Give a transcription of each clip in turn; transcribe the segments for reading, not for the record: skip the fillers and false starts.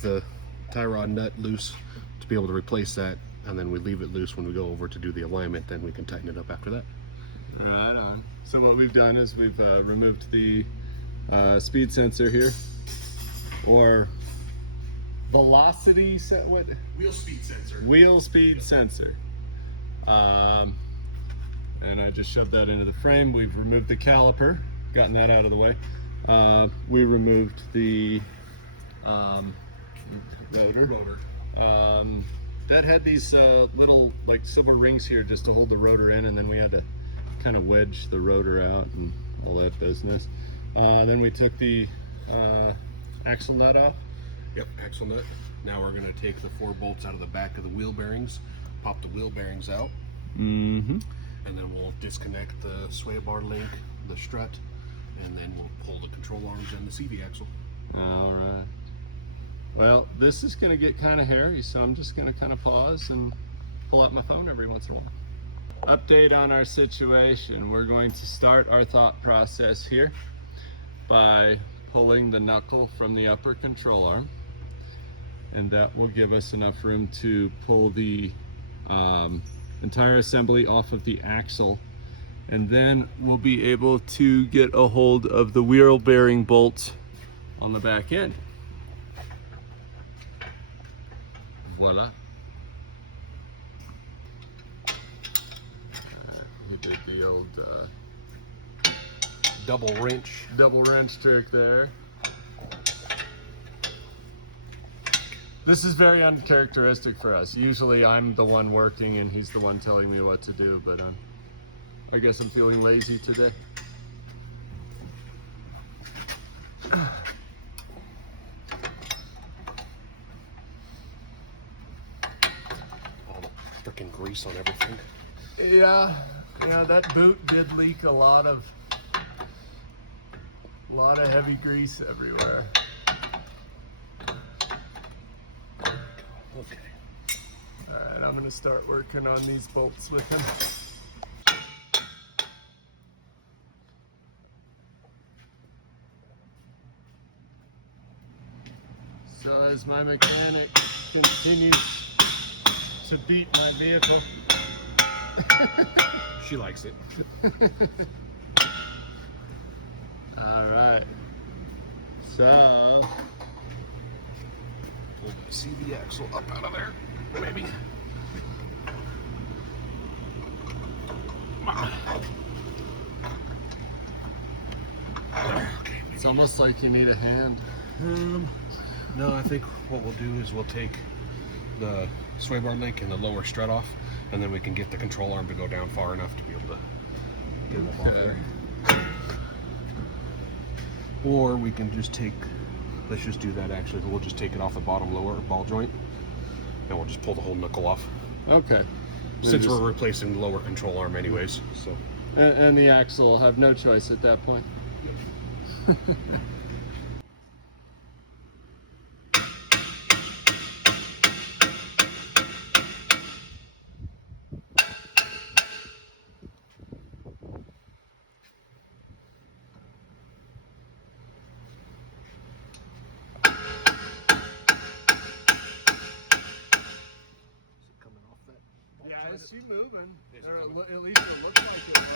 the tie rod nut loose to be able to replace that, and then we leave it loose when we go over to do the alignment. Then we can tighten it up after that. Right on. So what we've done is we've removed the speed sensor here, or velocity set, what? Wheel speed sensor. Wheel speed sensor. And I just shoved that into the frame. We've removed the caliper, gotten that out of the way. We removed the rotor. That had these little like silver rings here just to hold the rotor in, and then we had to kind of wedge the rotor out and all that business. Then we took the axle nut off. Yep, axle nut. Now we're going to take the 4 bolts out of the back of the wheel bearings, pop the wheel bearings out, and then we'll disconnect the sway bar link, the strut, and then we'll pull the control arms and the CV axle. All right. Well, this is going to get kind of hairy, so I'm just going to kind of pause and pull out my phone every once in a while. Update on our situation. We're going to start our thought process here by pulling the knuckle from the upper control arm, and that will give us enough room to pull the entire assembly off of the axle, and then we'll be able to get a hold of the wheel bearing bolts on the back end. Voila. We did the old Double wrench trick there. This is very uncharacteristic for us. Usually I'm the one working and he's the one telling me what to do, but I guess I'm feeling lazy today. All the freaking grease on everything. Yeah, that boot did leak a lot of heavy grease everywhere. Okay. All right, I'm gonna start working on these bolts with him. So as my mechanic continues to beat my vehicle, She likes it. all right, so Pull the CV axle up out of there, maybe. Okay. it's almost like you need a hand. No, I think what we'll do is we'll take the sway bar link and the lower strut off, and then we can get the control arm to go down far enough to be able to get them off there. Or we can just take, let's just do that actually. We'll just take it off the bottom lower ball joint, and we'll just pull the whole knuckle off. Okay. Since we're replacing the lower control arm anyways, so. And the axle will have no choice at that point. Yeah, I see moving. Or at least it looks like it was.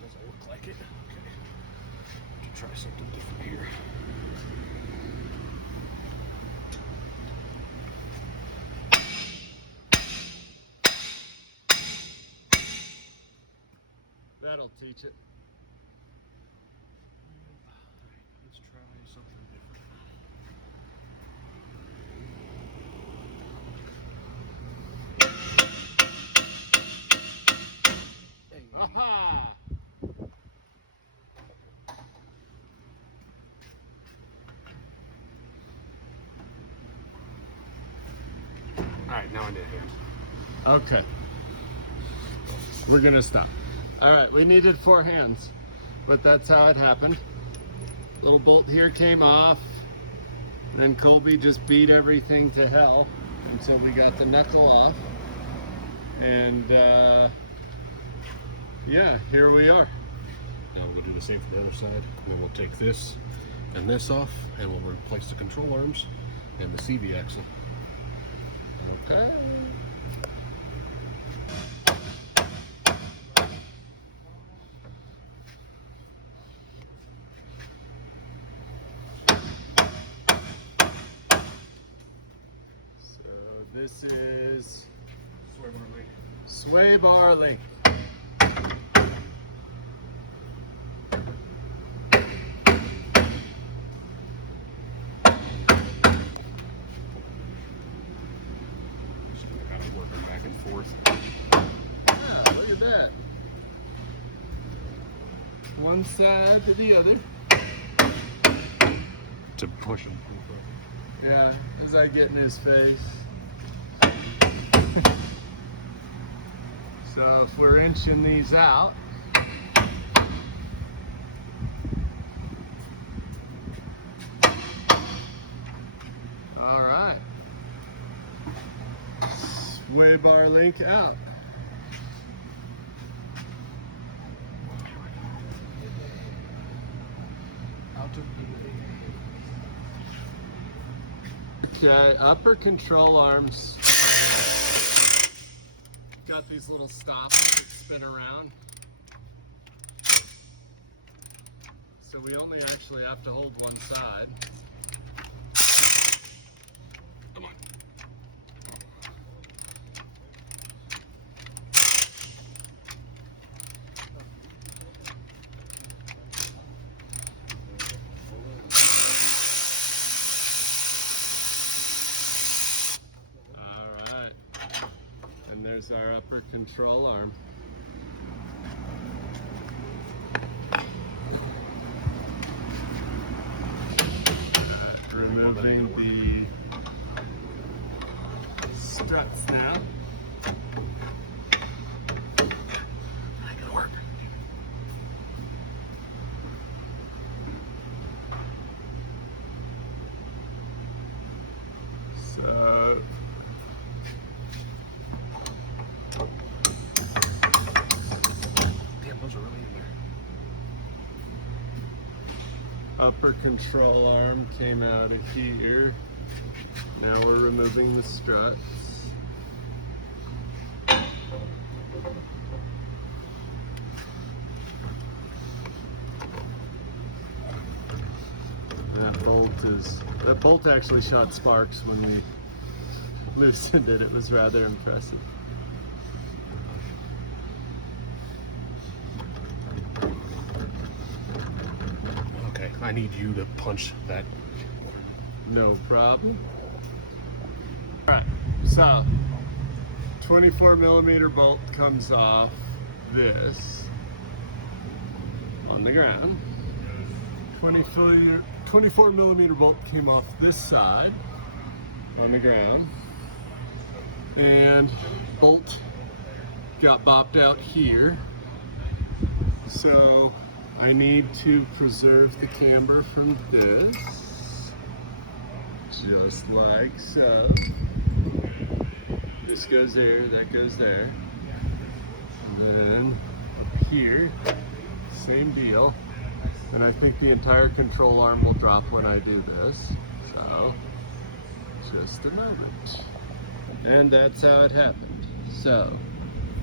Doesn't look like it. Okay. To try something different here. That'll teach it. Let's try something different. Aha! Alright, now I need a hand. Okay. We're gonna stop. All right, we needed 4 hands, but that's how it happened. Little bolt here came off, and then Colby just beat everything to hell. until we got the knuckle off. And yeah, here we are. Now we'll do the same for the other side. And then we'll take this and this off, and we'll replace the control arms and the CV axle. Okay. So this is sway bar link. Working back and forth. Yeah, look at that. One side to the other. To push him. Yeah, as I get in his face. So if we're inching these out, all right. Sway bar link out. Okay, upper control arms. Got these little stops that spin around. So we only actually have to hold one side. Come on. And there's our upper control arm. Removing the struts now. That could work. So Damn, those are really in there. upper control arm came out of here. Now we're removing the struts. That bolt actually shot sparks when we loosened it. It was rather impressive. Okay, I need you to punch that. No problem. All right, so 24 millimeter bolt comes off this on the ground. 24 millimeter bolt came off this side on the ground, and bolt got bopped out here. So I need to preserve the camber from this, just like so. This goes there, that goes there. And then up here, same deal. And I think the entire control arm will drop when I do this. So, just a moment. And that's how it happened. So,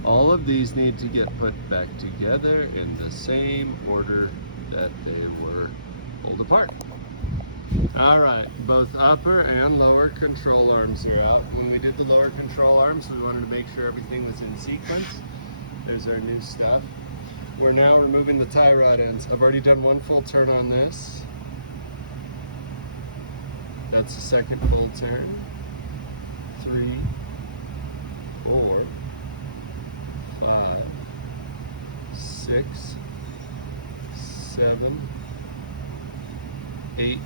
all of these need to get put back together in the same order that they were pulled apart. All right, both upper and lower control arms are out. When we did the lower control arms, we wanted to make sure everything was in sequence. There's our new stuff. We're now removing the tie rod ends. I've already done one full turn on this. That's the second full turn. 3, 4, 5, 6, 7, 8,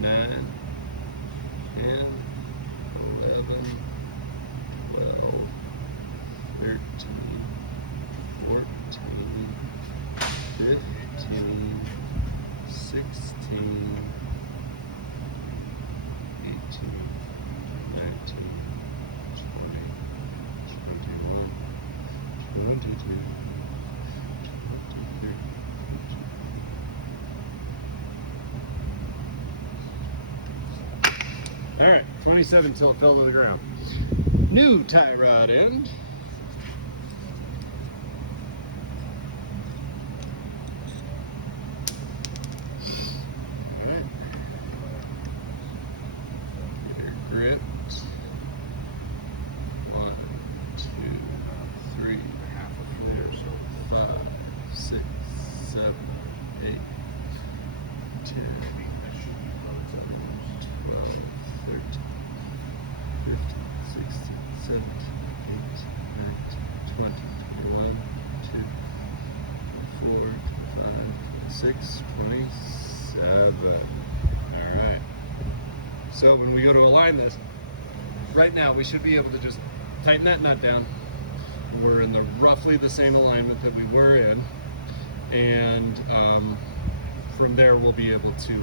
9, 10, 11, 12, 13, 14, 15, 16, 18, All right, 27 till it fell to the ground. New tie rod end. All right. Get her gripped. 1, 2, 3, Half of there, so 5, 6, 7, 8, 10, 12, 13, 15, 16, 17, 18, 19, 20, 21, 2, 24, 25, 26, 27. All right. So when we go to align this, right now we should be able to just tighten that nut down. We're in the roughly the same alignment that we were in, and from there we'll be able to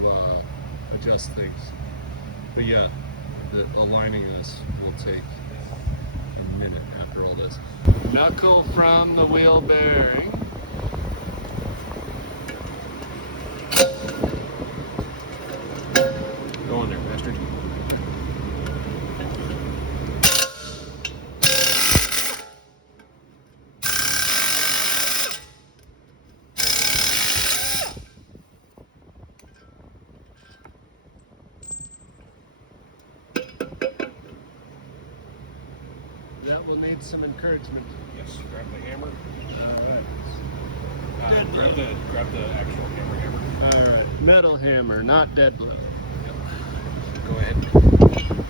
adjust things. But yeah, the aligning this will take a minute after all this. Knuckle from the wheel bearing. go on there, bastard. That will need some encouragement. Yes, grab the hammer. All right. Grab the actual hammer. All right. Metal hammer, not dead blow. Yep. Go ahead and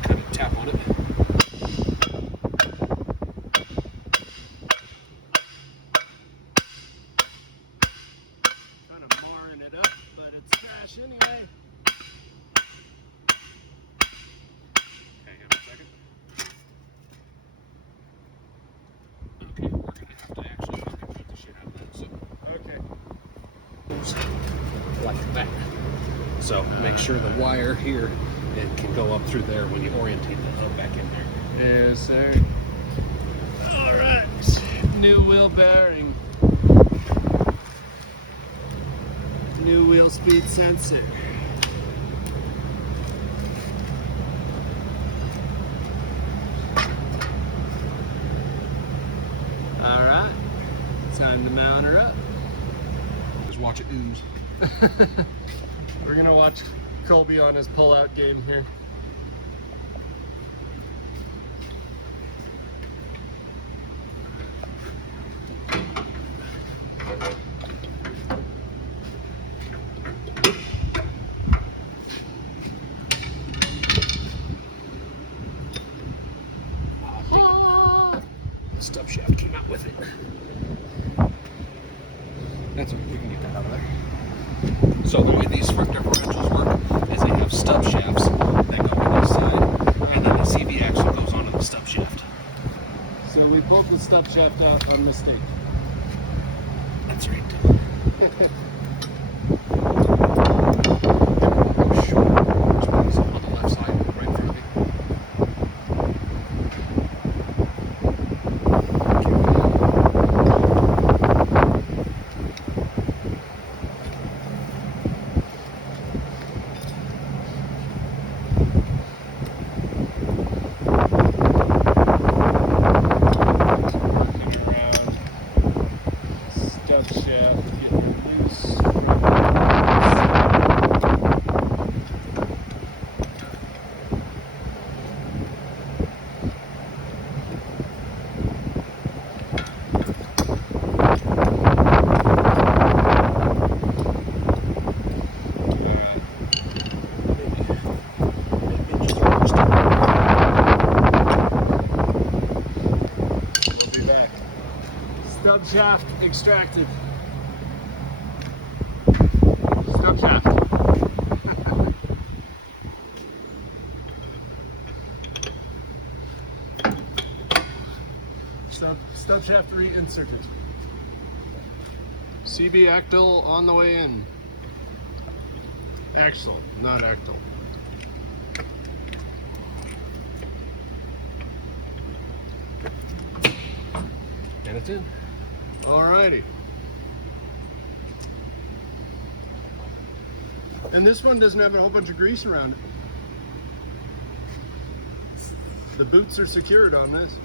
kind of tap on it. Kind of marring it up, but it's trash anyway. Hang on a second. Okay, we're gonna have to actually fucking beat the shit out of that. So Okay. like that. So make sure the wire here it can go up through there when you orientate the hub back in there. Yes, sir. All right. New wheel bearing. New wheel speed sensor. All right. Time to mount her up. Just watch it ooze. We're gonna watch Colby on his pull-out game here. Stub shaft came out with it. That's okay, we can get that out of there. So the way these front differentials work is they have stub shafts that go on each side, and then the CV axle goes onto the stub shaft. So we pulled the stub shaft out on mistake. That's right. On the left side, right in front of me. Stub shaft getting loose. We'll be back. Stub shaft extracted. Stub shaft. Stub shaft reinserted. CB Actal on the way in. Axle, not Actal. And it's in. Alrighty. And this one doesn't have a whole bunch of grease around it. The boots are secured on this.